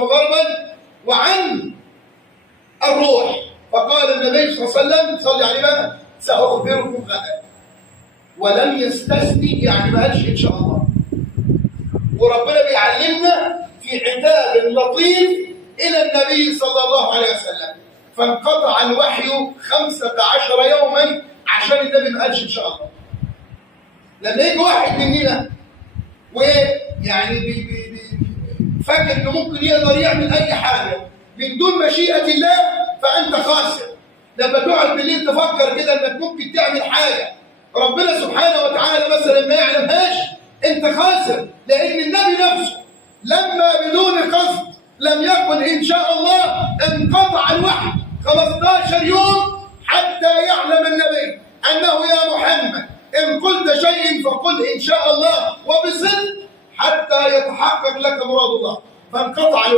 غربا وعن الروح. فقال النبي صلى الله عليه وسلم صلي عليه بقى سأخبركم غدا، ولم يستثني يعني ما قالش إن شاء الله. وربنا بيعلمنا في عتاب لطيف إلى النبي صلى الله عليه وسلم، فانقطع الوحي 15 يوما عشان النبي ما قالش إن شاء الله. لما يجي واحد مننا ويعني فاكر إنه ممكن يقدر يعمل أي حاجة من دون مشيئة الله فأنت خاسر. لما تقعد بالليل تفكر كده إنك ممكن تعمل حاجة ربنا سبحانه وتعالى مثلا ما يعلمهاش، أنت خاسر. لأن النبي نفسه لما بدون قصد لم يكن إن شاء الله انقطع الوحي 15 يوم حتى يعلم النبي أنه يا محمد إن قلت شيء فقل إن شاء الله وبصدق حتى يتحقق لك مراد الله، فانقطع الوحي.